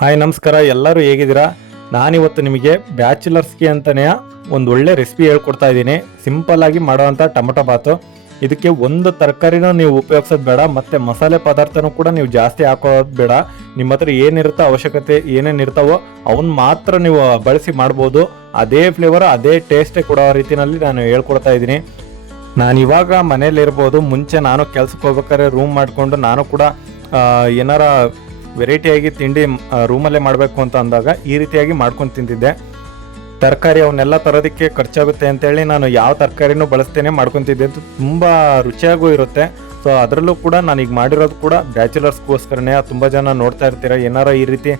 Hi ನಮಸ್ಕಾರ, ಎಲ್ಲರೂ ಹೇಗಿದ್ದೀರಾ? ನಾನಿವತ್ತು ನಿಮಗೆ ಬ್ಯಾಚುಲರ್ಸ್ಗೆ ಅಂತಲೇ ಒಂದು ಒಳ್ಳೆ ರೆಸಿಪಿ ಹೇಳ್ಕೊಡ್ತಾ ಇದ್ದೀನಿ. ಸಿಂಪಲ್ ಆಗಿ ಮಾಡೋವಂಥ ಟೊಮೊಟೊ ಬಾತು. ಇದಕ್ಕೆ ಒಂದು ತರಕಾರಿನೂ ನೀವು ಉಪಯೋಗಿಸೋದು ಬೇಡ, ಮತ್ತು ಮಸಾಲೆ ಪದಾರ್ಥನೂ ಕೂಡ ನೀವು ಜಾಸ್ತಿ ಹಾಕೋದು ಬೇಡ. ನಿಮ್ಮ ಹತ್ರ ಏನಿರುತ್ತೋ ಅವಶ್ಯಕತೆ ಏನೇನಿರ್ತಾವೋ ಅವನ್ನ ಮಾತ್ರ ನೀವು ಬಳಸಿ ಮಾಡ್ಬೋದು. ಅದೇ ಫ್ಲೇವರ್ ಅದೇ ಟೇಸ್ಟೇ ಕೊಡೋ ರೀತಿಯಲ್ಲಿ ನಾನು ಹೇಳ್ಕೊಡ್ತಾ ಇದ್ದೀನಿ. ನಾನು ಇವಾಗ ಮನೇಲಿರ್ಬೋದು, ಮುಂಚೆ ನಾನು ಕೆಲ್ಸಕ್ಕೆ ಹೋಗ್ಬೇಕಾದ್ರೆ ರೂಮ್ ಮಾಡಿಕೊಂಡು ನಾನು ಕೂಡ ಏನಾರ ವೆರೈಟಿಯಾಗಿ ತಿಂಡಿ ರೂಮಲ್ಲೇ ಮಾಡಬೇಕು ಅಂತ ಅಂದಾಗ ಈ ರೀತಿಯಾಗಿ ಮಾಡ್ಕೊಂಡು ತಿಂತಿದ್ದೆ. ತರಕಾರಿ ಅವನ್ನೆಲ್ಲ ತರೋದಕ್ಕೆ ಖರ್ಚಾಗುತ್ತೆ ಅಂತೇಳಿ ನಾನು ಯಾವ ತರಕಾರಿನೂ ಬಳಸ್ತೇನೆ ಮಾಡ್ಕೊತಿದ್ದೆ. ತುಂಬ ರುಚಿಯಾಗೂ ಇರುತ್ತೆ. ಸೊ ಅದರಲ್ಲೂ ಕೂಡ ನಾನು ಈಗ ಮಾಡಿರೋದು ಕೂಡ ಬ್ಯಾಚುಲರ್ಸ್ಗೋಸ್ಕರನೇ. ತುಂಬ ಜನ ನೋಡ್ತಾ ಇರ್ತೀರ, ಏನಾರ ಈ ರೀತಿ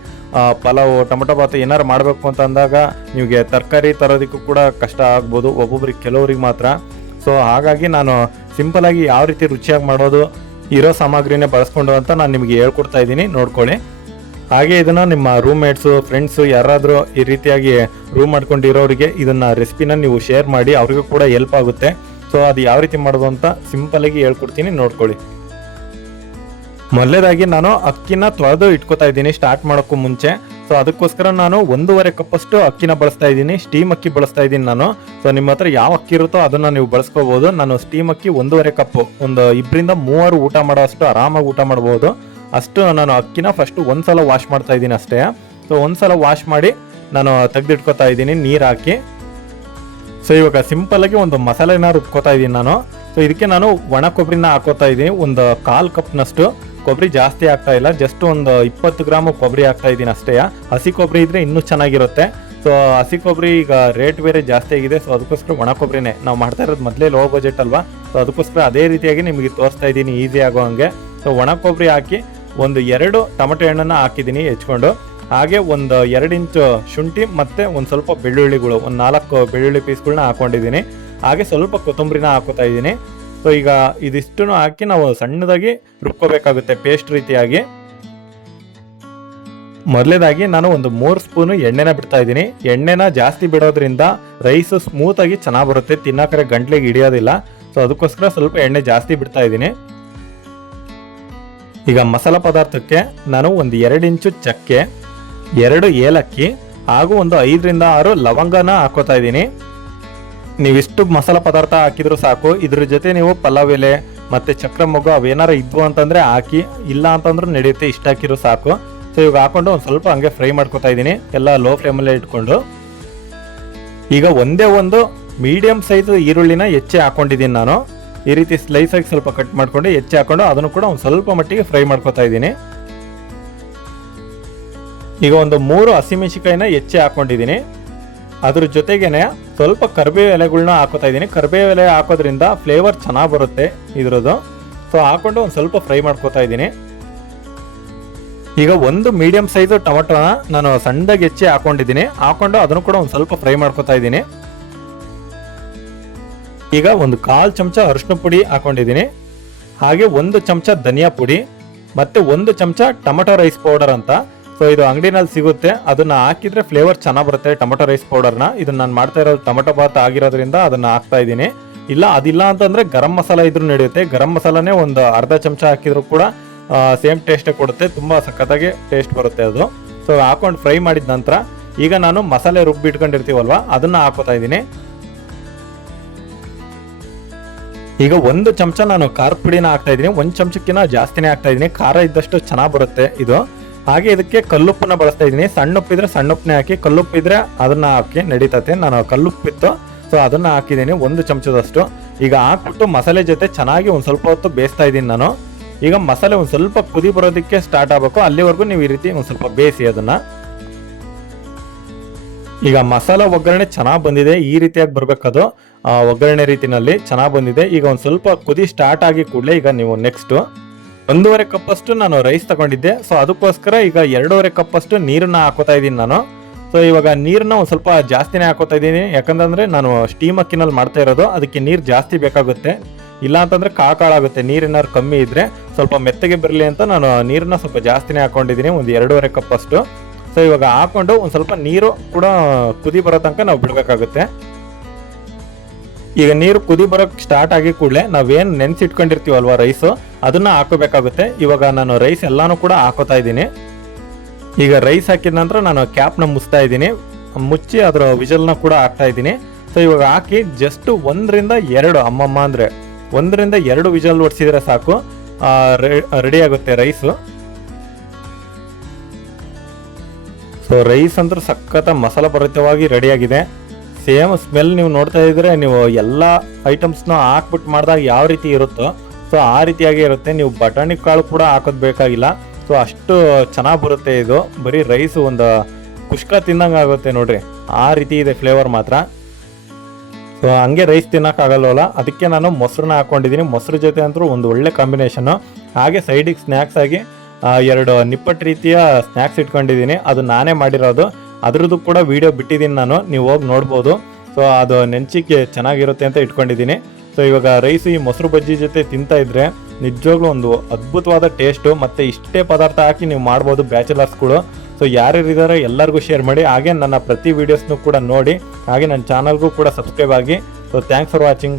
ಪಲಾವು ಟೊಮೊಟೊ ಬಾತು ಏನಾರು ಮಾಡಬೇಕು ಅಂತ ಅಂದಾಗ ನಿಮಗೆ ತರಕಾರಿ ತರೋದಕ್ಕೂ ಕೂಡ ಕಷ್ಟ ಆಗ್ಬೋದು, ಒಬ್ಬೊಬ್ರಿಗೆ ಕೆಲವ್ರಿಗೆ ಮಾತ್ರ. ಸೊ ಹಾಗಾಗಿ ನಾನು ಸಿಂಪಲಾಗಿ ಯಾವ ರೀತಿ ರುಚಿಯಾಗಿ ಮಾಡೋದು ಇರೋ ಸಾಮಗ್ರಿನೇ ಬಳಸ್ಕೊಂಡು ಅಂತ ನಾನು ನಿಮಗೆ ಹೇಳ್ಕೊಡ್ತಾ ಇದ್ದೀನಿ, ನೋಡ್ಕೊಳ್ಳಿ. ಹಾಗೆ ಇದನ್ನು ನಿಮ್ಮ ರೂಮ್ಮೇಟ್ಸು, ಫ್ರೆಂಡ್ಸು ಯಾರಾದರೂ ಈ ರೀತಿಯಾಗಿ ರೂಮ್ ಮಾಡ್ಕೊಂಡಿರೋರಿಗೆ ಇದನ್ನು ರೆಸಿಪಿನ ನೀವು ಶೇರ್ ಮಾಡಿ, ಅವ್ರಿಗೂ ಕೂಡ ಹೆಲ್ಪ್ ಆಗುತ್ತೆ. ಸೊ ಅದು ಯಾವ ರೀತಿ ಮಾಡೋದು ಅಂತ ಸಿಂಪಲಾಗಿ ಹೇಳ್ಕೊಡ್ತೀನಿ, ನೋಡ್ಕೊಳ್ಳಿ. ಮೊದಲೇದಾಗಿ ನಾನು ಅಕ್ಕಿನ ತೊಳೆದು ಇಟ್ಕೋತಾ ಇದ್ದೀನಿ ಸ್ಟಾರ್ಟ್ ಮಾಡೋಕ್ಕೂ ಮುಂಚೆ. ಸೊ ಅದಕ್ಕೋಸ್ಕರ ನಾನು 1.5 ಕಪ್ಪಷ್ಟು ಅಕ್ಕಿನ ಬಳಸ್ತಾ ಇದ್ದೀನಿ. ಸ್ಟೀಮ್ ಅಕ್ಕಿ ಬಳಸ್ತಾ ಇದ್ದೀನಿ ನಾನು. ಸೊ ನಿಮ್ಮ ಹತ್ರ ಯಾವ ಅಕ್ಕಿ ಇರುತ್ತೋ ಅದನ್ನು ನೀವು ಬಳಸ್ಕೋಬೋದು. ನಾನು ಸ್ಟೀಮ್ ಅಕ್ಕಿ 1.5 ಕಪ್ಪು, ಒಂದು 2-3 ಊಟ ಮಾಡೋ ಅಷ್ಟು ಆರಾಮಾಗಿ ಊಟ ಮಾಡ್ಬೋದು. ಅಷ್ಟು ನಾನು ಅಕ್ಕಿನ ಫಸ್ಟು ಒಂದ್ಸಲ ವಾಶ್ ಮಾಡ್ತಾ ಇದ್ದೀನಿ ಅಷ್ಟೇ. ಸೊ ಒಂದ್ಸಲ ವಾಶ್ ಮಾಡಿ ನಾನು ತೆಗೆದಿಟ್ಕೋತಾ ಇದ್ದೀನಿ ನೀರು ಹಾಕಿ. ಸೊ ಇವಾಗ ಸಿಂಪಲಾಗಿ ಒಂದು ಮಸಾಲೆನ ರುಬ್ಕೋತಾ ಇದ್ದೀನಿ ನಾನು. ಸೊ ಇದಕ್ಕೆ ನಾನು ಒಣ ಕೊಬ್ಬರಿನ ಹಾಕೋತಾ ಇದ್ದೀನಿ. ಒಂದು 1/4 ಕಪ್ನಷ್ಟು ಕೊಬ್ಬರಿ, ಜಾಸ್ತಿ ಆಗ್ತಾ ಇಲ್ಲ, ಜಸ್ಟ್ ಒಂದು 20 ಗ್ರಾಮು ಕೊಬ್ಬರಿ ಹಾಕ್ತಾ ಇದ್ದೀನಿ ಅಷ್ಟೇ. ಹಸಿ ಕೊಬ್ಬರಿ ಇದ್ರೆ ಇನ್ನೂ ಚೆನ್ನಾಗಿರುತ್ತೆ. ಸೊ ಹಸಿ ಕೊಬ್ಬರಿ ಈಗ ರೇಟ್ ಬೇರೆ ಜಾಸ್ತಿ ಆಗಿದೆ. ಸೊ ಅದಕ್ಕೋಸ್ಕರ ಒಣ ಕೊಬ್ಬರಿನೇ ನಾವು ಮಾಡ್ತಾ ಇರೋದು, ಮೊದಲೇ ಲೋ ಬಜೆಟ್ ಅಲ್ವಾ. ಸೊ ಅದಕ್ಕೋಸ್ಕರ ಅದೇ ರೀತಿಯಾಗಿ ನಿಮಗೆ ತೋರಿಸ್ತಾ ಇದ್ದೀನಿ ಈಸಿ ಆಗೋ ಹಂಗೆ. ಸೊ ಒಣ ಕೊಬ್ಬರಿ ಹಾಕಿ ಒಂದು 2 ಟೊಮೆಟೊ ಹಣ್ಣನ್ನು ಹಾಕಿದ್ದೀನಿ ಹೆಚ್ಕೊಂಡು. ಹಾಗೆ ಒಂದು 2 ಇಂಚು ಶುಂಠಿ ಮತ್ತು ಒಂದು ಸ್ವಲ್ಪ ಬೆಳ್ಳುಳ್ಳಿಗಳು, ಒಂದು 4 ಬೆಳ್ಳುಳ್ಳಿ ಪೀಸ್ಗಳನ್ನ ಹಾಕೊಂಡಿದ್ದೀನಿ. ಹಾಗೆ ಸ್ವಲ್ಪ ಕೊತ್ತಂಬರಿನ ಹಾಕೋತಾ ಇದ್ದೀನಿ. ಸೊ ಈಗ ಇದಿಷ್ಟು ಹಾಕಿ ನಾವು ಸಣ್ಣದಾಗಿ ರುಬ್ಕೋಬೇಕಾಗುತ್ತೆ ಪೇಸ್ಟ್ ರೀತಿಯಾಗಿ. ಮೊದಲೇದಾಗಿ ನಾನು ಒಂದು 3 ಸ್ಪೂನು ಎಣ್ಣೆನ ಬಿಡ್ತಾ ಇದ್ದೀನಿ. ಎಣ್ಣೆನ ಜಾಸ್ತಿ ಬಿಡೋದ್ರಿಂದ ರೈಸ್ ಸ್ಮೂತಾಗಿ ಚೆನ್ನಾಗಿ ಬರುತ್ತೆ, ತಿನ್ನೋಕರೆ ಗಂಟ್ಲಿಗೆ ಹಿಡಿಯೋದಿಲ್ಲ. ಸೊ ಅದಕ್ಕೋಸ್ಕರ ಸ್ವಲ್ಪ ಎಣ್ಣೆ ಜಾಸ್ತಿ ಬಿಡ್ತಾ ಇದ್ದೀನಿ. ಈಗ ಮಸಾಲ ಪದಾರ್ಥಕ್ಕೆ ನಾನು ಒಂದು 2 ಇಂಚು ಚಕ್ಕೆ, 2 ಏಲಕ್ಕಿ ಹಾಗೂ ಒಂದು 5-6 ಲವಂಗನ ಹಾಕೋತಾ ಇದ್ದೀನಿ. ನೀವಿಷ್ಟು ಮಸಾಲ ಪದಾರ್ಥ ಹಾಕಿದ್ರು ಸಾಕು. ಇದ್ರ ಜೊತೆ ನೀವು ಪಲಾವ್ ಎಲೆ ಮತ್ತು ಚಕ್ರ ಮೊಗ್ಗು ಅವೇನಾರು ಇದ್ವು ಅಂತಂದರೆ ಹಾಕಿ, ಇಲ್ಲ ಅಂತಂದ್ರೂ ನಡೆಯುತ್ತೆ, ಇಷ್ಟ ಹಾಕಿರೋ ಸಾಕು. ಸೊ ಇವಾಗ ಹಾಕೊಂಡು ಒಂದು ಸ್ವಲ್ಪ ಹಂಗೆ ಫ್ರೈ ಮಾಡ್ಕೊತಾ ಇದ್ದೀನಿ, ಎಲ್ಲ ಲೋ ಫ್ಲೇಮಲ್ಲೇ ಇಟ್ಕೊಂಡು. ಈಗ ಒಂದೇ ಒಂದು ಮೀಡಿಯಂ ಸೈಜ್ ಈರುಳ್ಳಿನ ಹೆಚ್ಚೆ ಹಾಕೊಂಡಿದ್ದೀನಿ ನಾನು. ಈ ರೀತಿ ಸ್ಲೈಸಾಗಿ ಸ್ವಲ್ಪ ಕಟ್ ಮಾಡ್ಕೊಂಡು ಹೆಚ್ಚೆ ಹಾಕೊಂಡು ಅದನ್ನು ಕೂಡ ಒಂದು ಸ್ವಲ್ಪ ಮಟ್ಟಿಗೆ ಫ್ರೈ ಮಾಡ್ಕೊತಾ ಇದ್ದೀನಿ. ಈಗ ಒಂದು 3 ಹಸಿಮೆಣಸಿಕಾಯಿನ ಹೆಚ್ಚೆ ಹಾಕೊಂಡಿದ್ದೀನಿ. ಅದ್ರ ಜೊತೆಗೇನೆ ಸ್ವಲ್ಪ ಕರಿಬೇವು ಎಲೆಗಳನ್ನ ಹಾಕೋತಾ ಇದ್ದೀನಿ. ಕರಿಬೇವು ಎಲೆ ಹಾಕೋದ್ರಿಂದ ಫ್ಲೇವರ್ ಚೆನ್ನಾಗಿ ಬರುತ್ತೆ ಇದ್ರದ್ದು. ಸೊ ಹಾಕೊಂಡು ಒಂದು ಸ್ವಲ್ಪ ಫ್ರೈ ಮಾಡ್ಕೋತಾ ಇದ್ದೀನಿ. ಈಗ ಒಂದು ಮೀಡಿಯಂ ಸೈಜು ಟೊಮೆಟೊನ ನಾನು ಸಣ್ಣದಾಗಿ ಹೆಚ್ಚಿ ಹಾಕೊಂಡಿದ್ದೀನಿ. ಹಾಕೊಂಡು ಅದನ್ನು ಕೂಡ ಒಂದು ಸ್ವಲ್ಪ ಫ್ರೈ ಮಾಡ್ಕೋತಾ ಇದ್ದೀನಿ. ಈಗ ಒಂದು 1/4 ಚಮಚ ಅರಿಶಿನ ಪುಡಿ ಹಾಕೊಂಡಿದ್ದೀನಿ. ಹಾಗೆ 1 ಚಮಚ ಧನಿಯಾ ಪುಡಿ ಮತ್ತೆ 1 ಚಮಚ ಟೊಮೆಟೊ ರೈಸ್ ಪೌಡರ್ ಅಂತ. ಸೊ ಇದು ಅಂಗಡಿನಲ್ಲಿ ಸಿಗುತ್ತೆ, ಅದನ್ನ ಹಾಕಿದ್ರೆ ಫ್ಲೇವರ್ ಚೆನ್ನಾಗಿ ಬರುತ್ತೆ ಟೊಮೆಟೊ ರೈಸ್ ಪೌಡರ್ನ. ಇದನ್ನ ನಾನು ಮಾಡ್ತಾ ಇರೋದು ಟೊಮೆಟೊ ಬಾತ್ ಆಗಿರೋದ್ರಿಂದ ಅದನ್ನ ಹಾಕ್ತಾ ಇದ್ದೀನಿ. ಇಲ್ಲ ಅದಿಲ್ಲ ಅಂತಂದ್ರೆ ಗರಂ ಮಸಾಲ ಇದ್ರೂ ನಡೆಯುತ್ತೆ. ಗರಂ ಮಸಾಲಾನೇ ಒಂದು ಅರ್ಧ ಚಮಚ ಹಾಕಿದ್ರು ಕೂಡ ಸೇಮ್ ಟೇಸ್ಟೇ ಕೊಡುತ್ತೆ, ತುಂಬ ಸಖತ್ತಾಗಿ ಟೇಸ್ಟ್ ಬರುತ್ತೆ ಅದು. ಸೊ ಹಾಕೊಂಡು ಫ್ರೈ ಮಾಡಿದ ನಂತರ ಈಗ ನಾನು ಮಸಾಲೆ ರುಬ್ಬಿಟ್ಕೊಂಡಿರ್ತೀವಲ್ವ ಅದನ್ನ ಹಾಕೋತಾ ಇದ್ದೀನಿ. ಈಗ 1 ಚಮಚ ನಾನು ಖಾರ ಪುಡಿನ ಹಾಕ್ತಾ ಇದ್ದೀನಿ. 1 ಚಮಚಕ್ಕಿಂತ ಜಾಸ್ತಿನೇ ಹಾಕ್ತಾ ಇದ್ದೀನಿ, ಖಾರ ಇದ್ದಷ್ಟು ಚೆನ್ನಾಗಿ ಬರುತ್ತೆ ಇದು. ಹಾಗೆ ಇದಕ್ಕೆ ಕಲ್ಲುಪ್ಪನ್ನ ಬಳಸ್ತಾ ಇದ್ದೀನಿ. ಸಣ್ಣ ಉಪ್ಪಿದ್ರೆ ಸಣ್ಣ ಉಪ್ಪನ್ನೇ ಹಾಕಿ, ಕಲ್ಲುಪ್ಪಿದ್ರೆ ಅದನ್ನ ಹಾಕಿ ನಡೀತತೆ. ನಾನು ಕಲ್ಲುಪ್ಪಿತ್ತು, ಸೊ ಅದನ್ನ ಹಾಕಿದ್ದೀನಿ 1 ಚಮಚದಷ್ಟು. ಈಗ ಹಾಕ್ಬಿಟ್ಟು ಮಸಾಲೆ ಜೊತೆ ಚೆನ್ನಾಗಿ ಒಂದು ಸ್ವಲ್ಪ ಹೊತ್ತು ಬೇಯಿಸ್ತಾ ಇದ್ದೀನಿ ನಾನು. ಈಗ ಮಸಾಲೆ ಒಂದು ಸ್ವಲ್ಪ ಕುದಿ ಬರೋದಕ್ಕೆ ಸ್ಟಾರ್ಟ್ ಆಗಬೇಕು, ಅಲ್ಲಿವರೆಗೂ ನೀವು ಈ ರೀತಿ ಒಂದು ಸ್ವಲ್ಪ ಬೇಯಿಸಿ ಅದನ್ನ. ಈಗ ಮಸಾಲ ಒಗ್ಗರಣೆ ಚೆನ್ನಾಗಿ ಬಂದಿದೆ, ಈ ರೀತಿಯಾಗಿ ಬರ್ಬೇಕದು ಒಗ್ಗರಣೆ ರೀತಿನಲ್ಲಿ ಚೆನ್ನಾಗಿ ಬಂದಿದೆ. ಈಗ ಒಂದು ಸ್ವಲ್ಪ ಕುದಿ ಸ್ಟಾರ್ಟ್ ಆಗಿ ಕೂಡಲೇ ಈಗ ನೀವು ನೆಕ್ಸ್ಟ್ 1.5 ಕಪ್ಪಷ್ಟು ನಾನು ರೈಸ್ ತಗೊಂಡಿದ್ದೆ. ಸೊ ಅದಕ್ಕೋಸ್ಕರ ಈಗ 2.5 ಕಪ್ಪಷ್ಟು ನೀರನ್ನ ಹಾಕೋತಾ ಇದ್ದೀನಿ ನಾನು. ಸೊ ಇವಾಗ ನೀರನ್ನ ಒಂದು ಸ್ವಲ್ಪ ಜಾಸ್ತಿನೇ ಹಾಕೋತಾ ಇದ್ದೀನಿ, ಯಾಕಂತಂದ್ರೆ ನಾನು ಸ್ಟೀಮ್ ಅಕ್ಕಿನಲ್ಲಿ ಮಾಡ್ತಾ ಇರೋದು, ಅದಕ್ಕೆ ನೀರು ಜಾಸ್ತಿ ಬೇಕಾಗುತ್ತೆ. ಇಲ್ಲ ಅಂತಂದ್ರೆ ಕಾಳಾಗುತ್ತೆ, ನೀರೇನಾದ್ರು ಕಮ್ಮಿ ಇದ್ರೆ ಸ್ವಲ್ಪ ಮೆತ್ತಗೆ ಬರಲಿ ಅಂತ ನಾನು ನೀರನ್ನ ಸ್ವಲ್ಪ ಜಾಸ್ತಿನೇ ಹಾಕೊಂಡಿದ್ದೀನಿ, ಒಂದು 2.5 ಕಪ್ಪಷ್ಟು. ಸೊ ಇವಾಗ ಹಾಕೊಂಡು ಒಂದು ಸ್ವಲ್ಪ ನೀರು ಕೂಡ ಕುದಿ ಬರೋ ತನಕ ನಾವು ಬಿಡಬೇಕಾಗುತ್ತೆ. ಈಗ ನೀರು ಕುದಿ ಬರೋಕ್ಕೆ ಸ್ಟಾರ್ಟ್ ಆಗಿ ಕೂಡಲೇ ನಾವೇನು ನೆನೆಸಿಟ್ಕೊಂಡಿರ್ತೀವಲ್ವ ರೈಸು, ಅದನ್ನ ಹಾಕೋಬೇಕಾಗುತ್ತೆ. ಇವಾಗ ನಾನು ರೈಸ್ ಎಲ್ಲಾನು ಕೂಡ ಹಾಕೋತಾ ಇದ್ದೀನಿ. ಈಗ ರೈಸ್ ಹಾಕಿದ ನಂತರ ನಾನು ಕ್ಯಾಪ್ನ ಮುಚ್ತಾ ಇದ್ದೀನಿ, ಮುಚ್ಚಿ ಅದರ ವಿಜಲ್ನ ಕೂಡ ಹಾಕ್ತಾ ಇದ್ದೀನಿ. ಸೊ ಇವಾಗ ಹಾಕಿ ಜಸ್ಟ್ 1 ರಿಂದ 2 ಅಮ್ಮಮ್ಮ ಅಂದರೆ 1 ರಿಂದ 2 ವಿಜಲ್ ಹೊಡ್ಸಿದ್ರೆ ಸಾಕು, ರೆಡಿ ಆಗುತ್ತೆ ರೈಸು. ಸೊ ರೈಸ್ ಅಂತೂ ಸಖತ್ ಮಸಾಲ ಭರಿತವಾಗಿ ರೆಡಿಯಾಗಿದೆ. ಸೇಮ್ ಸ್ಮೆಲ್ ನೀವು ನೋಡ್ತಾ ಇದ್ರೆ ನೀವು ಎಲ್ಲ ಐಟಮ್ಸ್ನ ಹಾಕ್ಬಿಟ್ಟು ಮಾಡಿದಾಗ ಯಾವ ರೀತಿ ಇರುತ್ತೋ ಸೊ ಆ ರೀತಿಯಾಗಿ ಇರುತ್ತೆ. ನೀವು ಬಟಾಣಿ ಕಾಳು ಕೂಡ ಹಾಕೋದು ಬೇಕಾಗಿಲ್ಲ. ಸೊ ಅಷ್ಟು ಚೆನ್ನಾಗಿ ಬರುತ್ತೆ ಇದು. ಬರೀ ರೈಸ್ ಒಂದು ಕುಷ್ಕ ತಿನ್ನಂಗೆ ಆಗುತ್ತೆ ನೋಡ್ರಿ, ಆ ರೀತಿ ಇದೆ ಫ್ಲೇವರ್ ಮಾತ್ರ. ಸೊ ಹಂಗೆ ರೈಸ್ ತಿನ್ನೋಕ್ಕಾಗಲ್ವಲ್ಲ, ಅದಕ್ಕೆ ನಾನು ಮೊಸರನ್ನ ಹಾಕ್ಕೊಂಡಿದ್ದೀನಿ. ಮೊಸರು ಜೊತೆ ಅಂತೂ ಒಂದು ಒಳ್ಳೆ ಕಾಂಬಿನೇಷನ್ನು. ಹಾಗೆ ಸೈಡಿಗೆ ಸ್ನ್ಯಾಕ್ಸ್ ಆಗಿ 2 ನಿಪ್ಪಟ್ಟು ರೀತಿಯ ಸ್ನ್ಯಾಕ್ಸ್ ಇಟ್ಕೊಂಡಿದ್ದೀನಿ, ಅದು ನಾನೇ ಮಾಡಿರೋದು. ಅದ್ರದ್ದು ಕೂಡ ವಿಡಿಯೋ ಬಿಟ್ಟಿದ್ದೀನಿ ನಾನು, ನೀವು ಹೋಗಿ ನೋಡ್ಬೋದು. ಸೊ ಅದು ನೆಂಚಿಗೆ ಚೆನ್ನಾಗಿರುತ್ತೆ ಅಂತ ಇಟ್ಕೊಂಡಿದ್ದೀನಿ. ಸೊ ಇವಾಗ ರೈಸು ಈ ಮೊಸರು ಬಜ್ಜಿ ಜೊತೆ ತಿಂತಾ ಇದ್ರೆ ನಿಜವಾಗ್ಲೂ ಒಂದು ಅದ್ಭುತವಾದ ಟೇಸ್ಟು. ಮತ್ತು ಇಷ್ಟೇ ಪದಾರ್ಥ ಹಾಕಿ ನೀವು ಮಾಡ್ಬೋದು ಬ್ಯಾಚುಲರ್ಸ್ಗಳು. ಸೊ ಯಾರ್ಯಾರಿದ್ದಾರೆ ಎಲ್ಲರಿಗೂ ಶೇರ್ ಮಾಡಿ. ಹಾಗೆ ನನ್ನ ಪ್ರತಿ ವೀಡಿಯೋಸ್ನೂ ಕೂಡ ನೋಡಿ, ಹಾಗೆ ನನ್ನ ಚಾನಲ್ಗೂ ಕೂಡ ಸಬ್ಸ್ಕ್ರೈಬ್ ಆಗಿ. So thanks for watching.